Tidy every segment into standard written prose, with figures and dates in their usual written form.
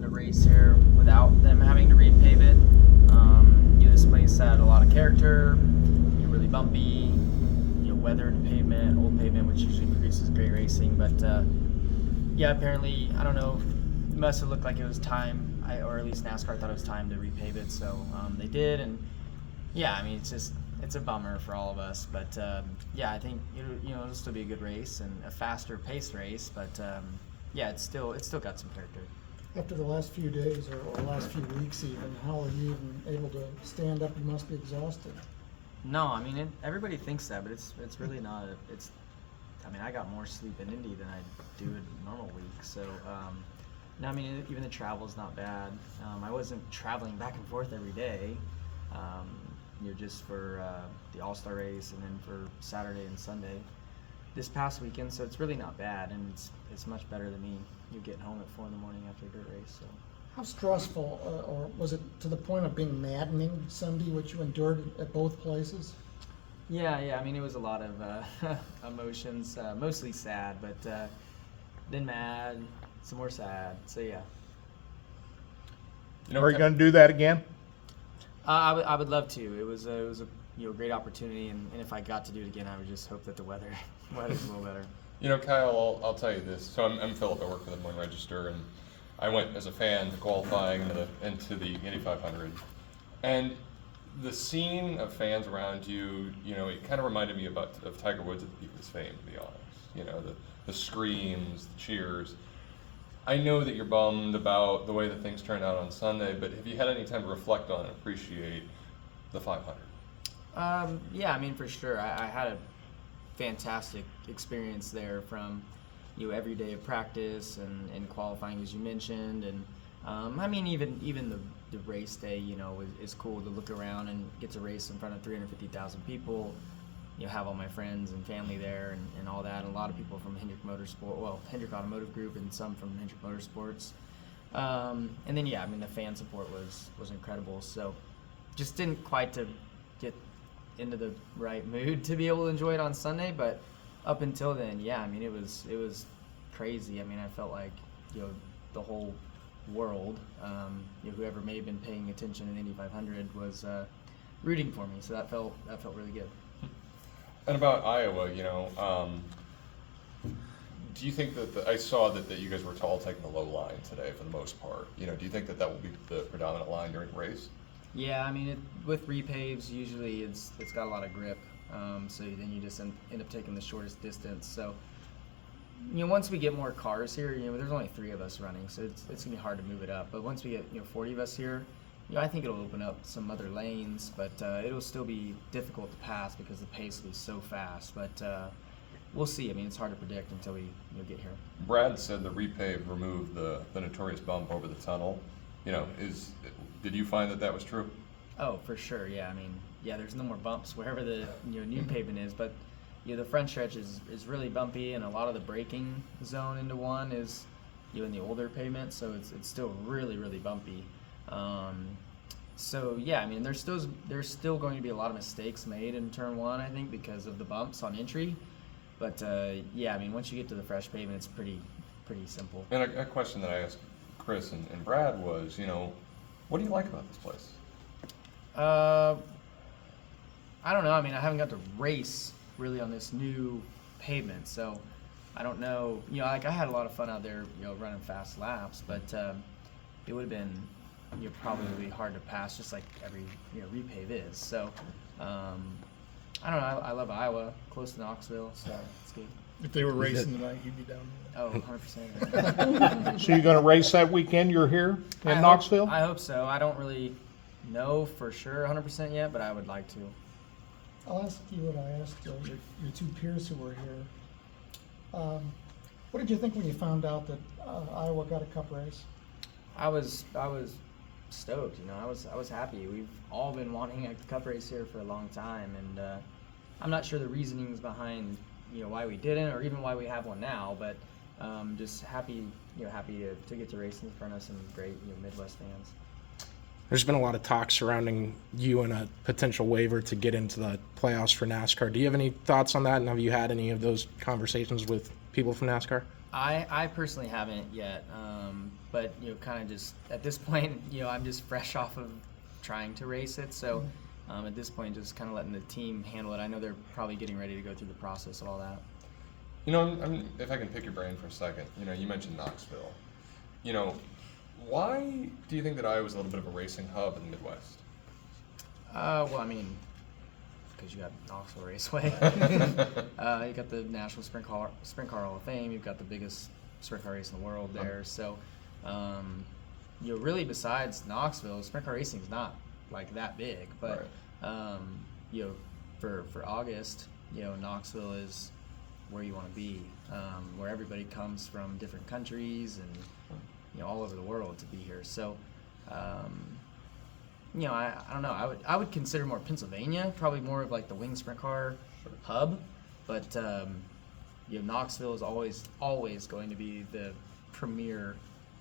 to race here without them having to repave it. This place had a lot of character, really bumpy, weathered pavement, old pavement, which usually produces great racing. But yeah, apparently, I don't know, it must have looked like it was time, or at least NASCAR thought it was time to repave it, so they did. And yeah, I mean, it's a bummer for all of us. But yeah, I think it'll still be a good race and a faster paced race. But yeah, it's still got some character. After the last few days or last few weeks even, how are you even able to stand up? You must be exhausted. No, I mean, everybody thinks that, but it's really not. I mean, I got more sleep in Indy than I do a normal week. So, no, I mean, even the travel's not bad. I wasn't traveling back and forth every day, just for the All-Star race and then for Saturday and Sunday this past weekend. So it's really not bad, and it's much better than me. You're getting home at 4 in the morning after a dirt race. So. How stressful, or was it to the point of being maddening Sunday, what you endured at both places? Yeah. I mean, it was a lot of emotions, mostly sad, but then mad, some more sad. So yeah. Are you going to do that again? I would love to. It was a great opportunity, and if I got to do it again, I would just hope that the weather's a little better. Kyle, I'll tell you this. So I'm Philip. I work for the Des Moines Register, and I went as a fan to qualifying into the Indy 500. And the scene of fans around you, it kind of reminded me of Tiger Woods at the peak of his fame, to be honest. The screams, the cheers. I know that you're bummed about the way that things turned out on Sunday, but have you had any time to reflect on and appreciate the 500? Yeah, I mean, for sure. I had a fantastic experience there from every day of practice and qualifying, as you mentioned, and I mean, even the race day, is cool to look around and get to race in front of 350,000 people. Have all my friends and family there and all that, and a lot of people from Hendrick Automotive Group, and some from Hendrick Motorsports. And then, yeah, I mean, the fan support was incredible. So just didn't quite to get into the right mood to be able to enjoy it on Sunday, but up until then, yeah, I mean, it was crazy. I mean, I felt like, the whole world, whoever may have been paying attention in Indy 500 was rooting for me. So that felt really good. And about Iowa, do you think that I saw that you guys were all taking the low line today for the most part? Do you think that will be the predominant line during the race? Yeah, I mean, with repaves, usually it's got a lot of grip, so then you just end up taking the shortest distance. So, once we get more cars here, there's only 3 of us running, so it's gonna be hard to move it up. But once we get 40 of us here, I think it'll open up some other lanes, but it'll still be difficult to pass because the pace will be so fast. But we'll see. I mean, it's hard to predict until we get here. Brad said the repave removed the notorious bump over the tunnel. Did you find that was true? Oh, for sure. Yeah. I mean, yeah. There's no more bumps wherever the new pavement is, but the front stretch is really bumpy, and a lot of the braking zone into one is in the older pavement, so it's still really bumpy. So yeah, I mean, there's still going to be a lot of mistakes made in turn 1, I think, because of the bumps on entry. But yeah, I mean, once you get to the fresh pavement, it's pretty simple. And a question that I asked Chris and Brad was, what do you like about this place? I don't know. I mean, I haven't got to race really on this new pavement, so I don't know. Like, I had a lot of fun out there, running fast laps, but it would have been probably hard to pass, just like every repave is. So I don't know. I love Iowa, close to Knoxville, so it's good. If they were racing tonight, you'd be down there. Oh, 100%. So you're going to race that weekend you're here in Knoxville? I hope so. I don't really know for sure 100% yet, but I would like to. I'll ask you what I asked your 2 peers who were here. What did you think when you found out that Iowa got a cup race? I was stoked. I was happy. We've all been wanting a cup race here for a long time, and I'm not sure the reasonings behind why we didn't, or even why we have one now, but just happy to get to race in front of some great Midwest fans. There's been a lot of talk surrounding you and a potential waiver to get into the playoffs for NASCAR. Do you have any thoughts on that, and have you had any of those conversations with people from NASCAR? I personally haven't yet, but kind of just at this point, I'm just fresh off of trying to race it, so at this point, just kind of letting the team handle it. I know they're probably getting ready to go through the process of all that. If I can pick your brain for a second, you mentioned Knoxville. Why do you think that Iowa's a little bit of a racing hub in the Midwest? Well, I mean, because you got Knoxville Raceway, you got the National Sprint Car Hall of Fame, you've got the biggest sprint car race in the world there. So, really, besides Knoxville, sprint car racing is not like that big. But Right. For August, Knoxville is where you want to be, where everybody comes from different countries and all over the world to be here. So, I don't know. I would consider more Pennsylvania, probably more of like the wing sprint car hub, but Knoxville is always going to be the premier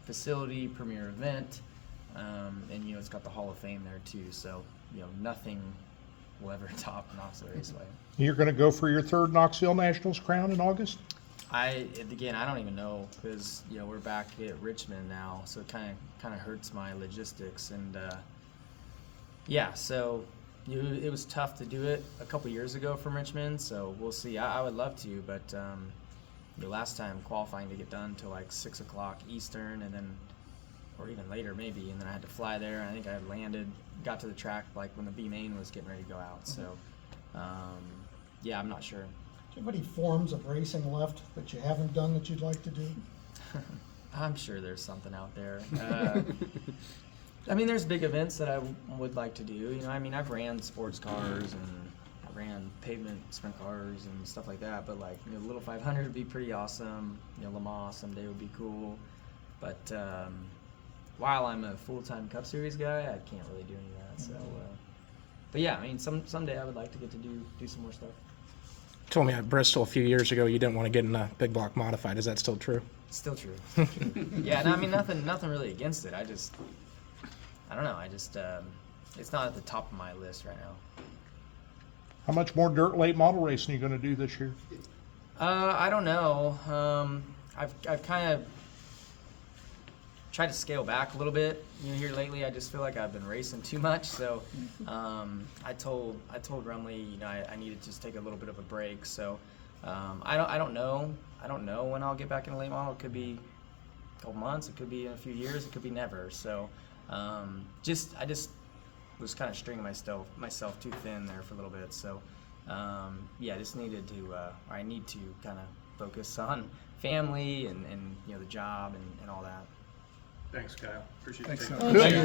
facility, premier event, and it's got the Hall of Fame there too. So nothing will ever top Knoxville Raceway. You're going to go for your third Knoxville Nationals crown in August? I don't even know, because we're back at Richmond now, so it kind of hurts my logistics, and so it was tough to do it a couple years ago from Richmond, so we'll see. I would love to, but last time qualifying to get done till like 6 o'clock Eastern, and then or even later maybe, and then I had to fly there. And I think I had landed, got to the track like when the B main was getting ready to go out. So I'm not sure. Do you have any forms of racing left that you haven't done that you'd like to do? I'm sure there's something out there. There's big events that I would like to do. I've ran sports cars and I ran pavement sprint cars and stuff like that. But like, Little 500 would be pretty awesome. Le Mans someday would be cool. But while I'm a full-time Cup Series guy, I can't really do any of that. So, but yeah, someday I would like to get to do some more stuff. Told me at Bristol a few years ago you didn't want to get in a big block modified. Is that still true? Still true. Yeah, no, nothing really against it. I don't know. It's not at the top of my list right now. How much more dirt late model racing are you going to do this year? I don't know. I've kind of tried to scale back a little bit. Here lately, I just feel like I've been racing too much. So, I told Rumley, I needed to just take a little bit of a break. So, I don't know. I don't know when I'll get back in a late model. It could be a couple months. It could be in a few years. It could be never. So, I just was kind of stringing myself too thin there for a little bit. So, I just needed to. I need to kind of focus on family and the job and all that. Thanks, Kyle. Appreciate you Thanks, taking Kyle. the time. Good.